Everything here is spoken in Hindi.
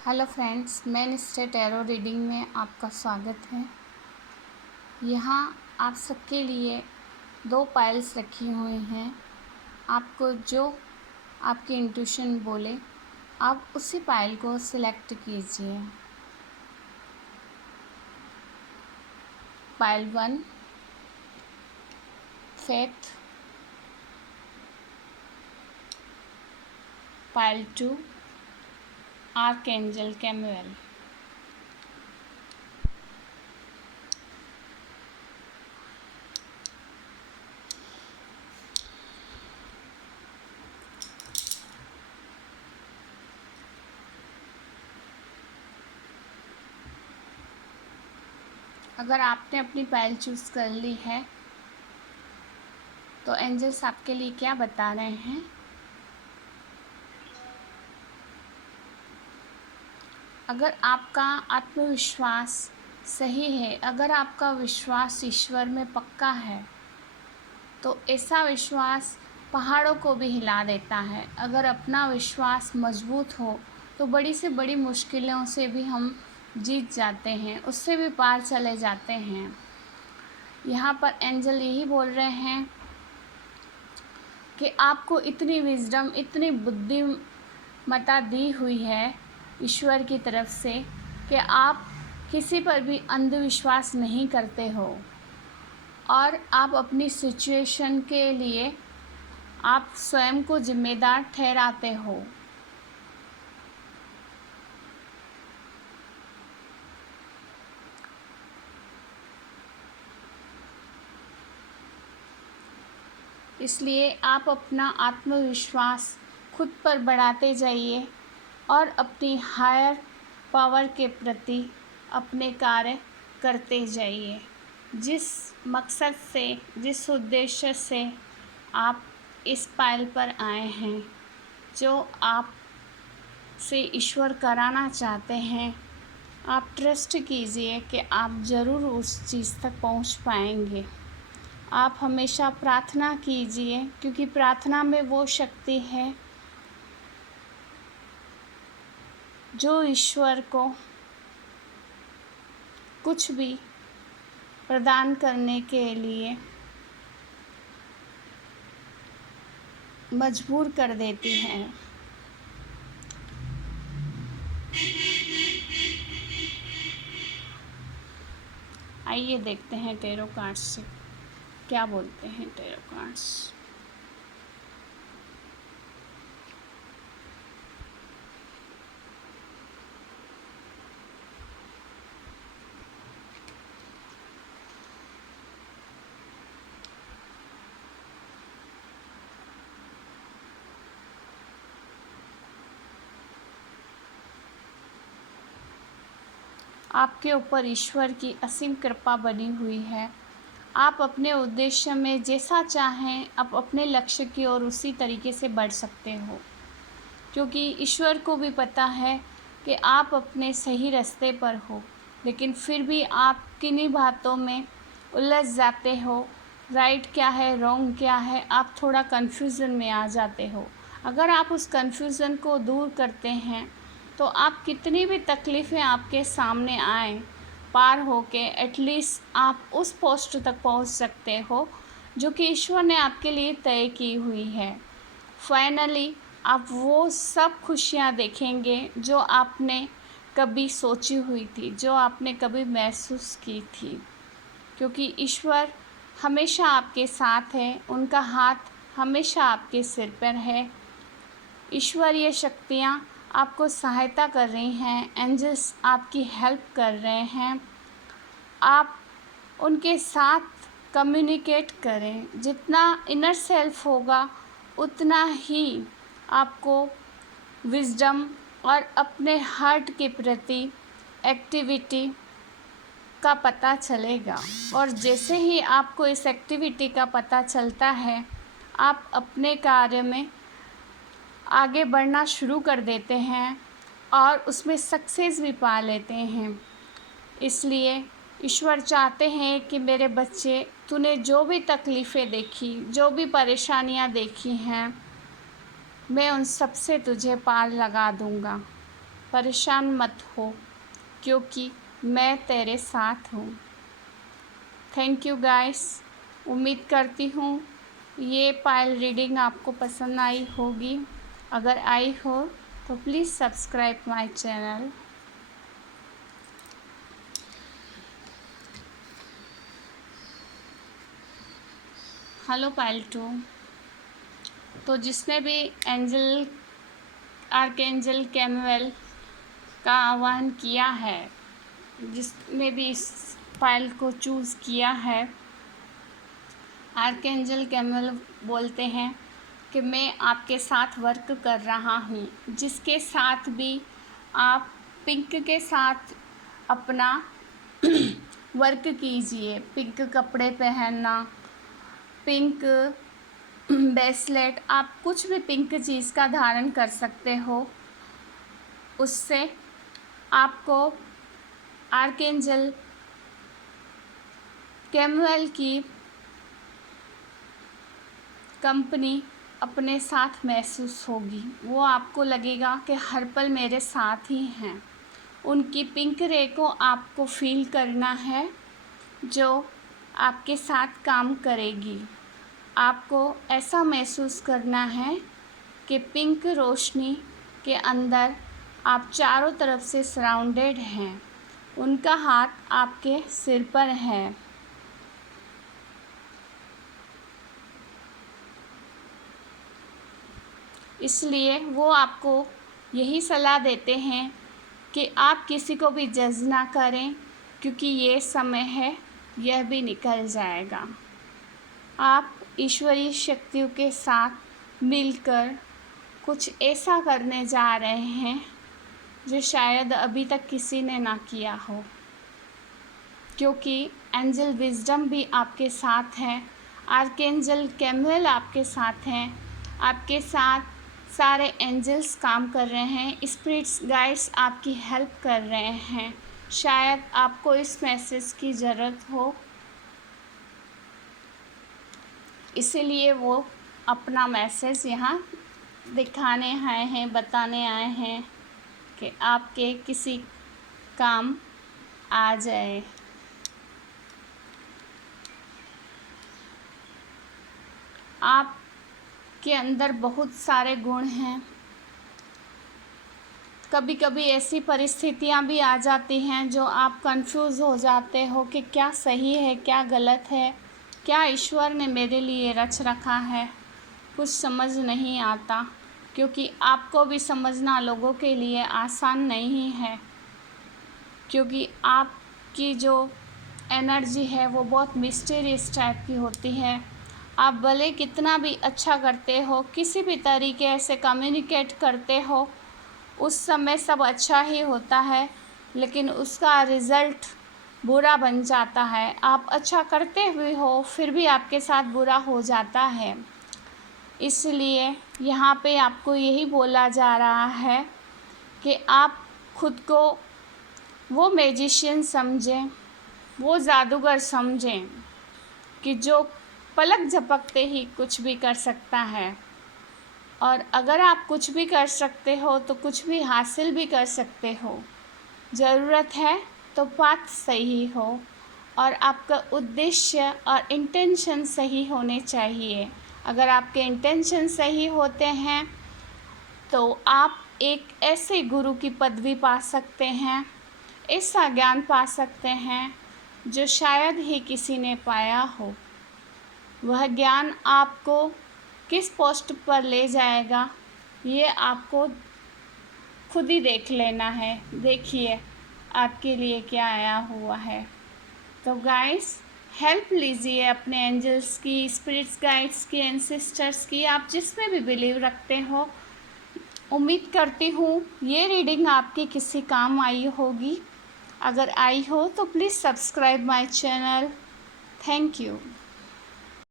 हेलो फ्रेंड्स, मैं निष्ठा टैरो रीडिंग में आपका स्वागत है। यहाँ आप सबके लिए 2 पाइल्स रखी हुई हैं। आपको जो आपकी इंट्यूशन बोले आप उसी पाइल को सिलेक्ट कीजिए। Pile 1 faith, pile 2 archangel Camael. अगर आपने अपनी पाइल चूज़ कर ली है तो एंजल्स आपके लिए क्या बता रहे हैं। अगर आपका आत्मविश्वास सही है, अगर आपका विश्वास ईश्वर में पक्का है, तो ऐसा विश्वास पहाड़ों को भी हिला देता है। अगर अपना विश्वास मजबूत हो तो बड़ी से बड़ी मुश्किलों से भी हम जीत जाते हैं, उससे भी पार चले जाते हैं। यहाँ पर एंजल यही बोल रहे हैं कि आपको इतनी विजडम, इतनी बुद्धिमत्ता दी हुई है ईश्वर की तरफ से कि आप किसी पर भी अंधविश्वास नहीं करते हो और आप अपनी सिचुएशन के लिए आप स्वयं को जिम्मेदार ठहराते हो। इसलिए आप अपना आत्मविश्वास खुद पर बढ़ाते जाइए और अपनी हायर पावर के प्रति अपने कार्य करते जाइए। जिस मकसद से, जिस उद्देश्य से आप इस पाइल पर आए हैं, जो आप से ईश्वर कराना चाहते हैं, आप ट्रस्ट कीजिए कि आप ज़रूर उस चीज़ तक पहुंच पाएंगे। आप हमेशा प्रार्थना कीजिए, क्योंकि प्रार्थना में वो शक्ति है जो ईश्वर को कुछ भी प्रदान करने के लिए मजबूर कर देती है। आइए देखते हैं टैरो कार्ड्स से क्या बोलते हैं टैरो कार्ड्स। आपके ऊपर ईश्वर की असीम कृपा बनी हुई है। आप अपने उद्देश्य में जैसा चाहें, आप अपने लक्ष्य की ओर उसी तरीके से बढ़ सकते हो, क्योंकि ईश्वर को भी पता है कि आप अपने सही रास्ते पर हो, लेकिन फिर भी आप किन्हीं बातों में उलझ जाते हो। राइट क्या है, रॉन्ग क्या है, आप थोड़ा कन्फ्यूज़न में आ जाते हो। अगर आप उस कन्फ्यूज़न को दूर करते हैं तो आप कितनी भी तकलीफ़ें आपके सामने आए, पार होके एटलीस्ट आप उस पोस्ट तक पहुंच सकते हो जो कि ईश्वर ने आपके लिए तय की हुई है। फाइनली आप वो सब खुशियाँ देखेंगे जो आपने कभी सोची हुई थी, जो आपने कभी महसूस की थी, क्योंकि ईश्वर हमेशा आपके साथ है, उनका हाथ हमेशा आपके सिर पर है। ईश्वरीय शक्तियाँ आपको सहायता कर रही हैं, एंजल्स आपकी हेल्प कर रहे हैं। आप उनके साथ कम्युनिकेट करें। जितना इनर सेल्फ होगा उतना ही आपको विजडम और अपने हार्ट के प्रति एक्टिविटी का पता चलेगा, और जैसे ही आपको इस एक्टिविटी का पता चलता है, आप अपने कार्य में आगे बढ़ना शुरू कर देते हैं और उसमें सक्सेस भी पा लेते हैं। इसलिए ईश्वर चाहते हैं कि मेरे बच्चे, तूने जो भी तकलीफ़ें देखी, जो भी परेशानियां देखी हैं, मैं उन सब से तुझे पार लगा दूंगा। परेशान मत हो, क्योंकि मैं तेरे साथ हूँ। Thank you guys. उम्मीद करती हूँ ये पायल रीडिंग आपको पसंद आई होगी। अगर आई हो तो please subscribe my channel. Hello pile 2। तो जिसने भी आर्कएंजल कैमुएल का आह्वान किया है, जिसने भी इस पायल को चूज़ किया है, आर्कएंजल कैमुएल बोलते हैं कि मैं आपके साथ वर्क कर रहा हूँ। जिसके साथ भी आप पिंक के साथ अपना वर्क कीजिए। पिंक कपड़े पहनना, पिंक ब्रेसलेट, आप कुछ भी पिंक चीज़ का धारण कर सकते हो। उससे आपको आर्कएंजल कैमुएल की कंपनी अपने साथ महसूस होगी। वो आपको लगेगा कि हर पल मेरे साथ ही हैं। उनकी पिंक रे को आपको फील करना है, जो आपके साथ काम करेगी। आपको ऐसा महसूस करना है कि पिंक रोशनी के अंदर आप चारों तरफ से सराउंडेड हैं। उनका हाथ आपके सिर पर है। इसलिए वो आपको यही सलाह देते हैं कि आप किसी को भी जज ना करें, क्योंकि ये समय है, यह भी निकल जाएगा। आप ईश्वरीय शक्तियों के साथ मिलकर कुछ ऐसा करने जा रहे हैं जो शायद अभी तक किसी ने ना किया हो, क्योंकि एंजल विजडम भी आपके साथ है, आर्कएंजल कैमुएल आपके साथ हैं। आपके साथ सारे एंजल्स काम कर रहे हैं, स्पिरिट्स गाइड्स आपकी हेल्प कर रहे हैं। शायद आपको इस मैसेज की ज़रूरत हो, इसीलिए वो अपना मैसेज यहाँ दिखाने आए हैं, बताने आए हैं कि आपके किसी काम आ जाए। आपके अंदर बहुत सारे गुण हैं। कभी कभी ऐसी परिस्थितियाँ भी आ जाती हैं जो आप कंफ्यूज हो जाते हो कि क्या सही है, क्या गलत है, क्या ईश्वर ने मेरे लिए रच रखा है। कुछ समझ नहीं आता, क्योंकि आपको भी समझना लोगों के लिए आसान नहीं है, क्योंकि आपकी जो एनर्जी है वो बहुत मिस्टीरियस टाइप की होती है। आप भले कितना भी अच्छा करते हो, किसी भी तरीके से कम्युनिकेट करते हो, उस समय सब अच्छा ही होता है, लेकिन उसका रिज़ल्ट बुरा बन जाता है। आप अच्छा करते हुए हो, फिर भी आपके साथ बुरा हो जाता है। इसलिए यहाँ पे आपको यही बोला जा रहा है कि आप खुद को वो मैजिशियन समझें, वो जादूगर समझें कि जो पलक झपकते ही कुछ भी कर सकता है। और अगर आप कुछ भी कर सकते हो तो कुछ भी हासिल भी कर सकते हो। ज़रूरत है तो बात सही हो, और आपका उद्देश्य और इंटेंशन सही होने चाहिए। अगर आपके इंटेंशन सही होते हैं तो आप एक ऐसे गुरु की पदवी पा सकते हैं, ऐसा ज्ञान पा सकते हैं जो शायद ही किसी ने पाया हो। वह ज्ञान आपको किस पोस्ट पर ले जाएगा, ये आपको खुद ही देख लेना है। देखिए आपके लिए क्या आया हुआ है। तो गाइस, हेल्प लीजिए अपने एंजल्स की, स्पिरिट्स गाइड्स की, एंसेस्टर्स की, आप जिसमें भी बिलीव रखते हो। उम्मीद करती हूँ ये रीडिंग आपकी किसी काम आई होगी। अगर आई हो तो please subscribe my channel. Thank you.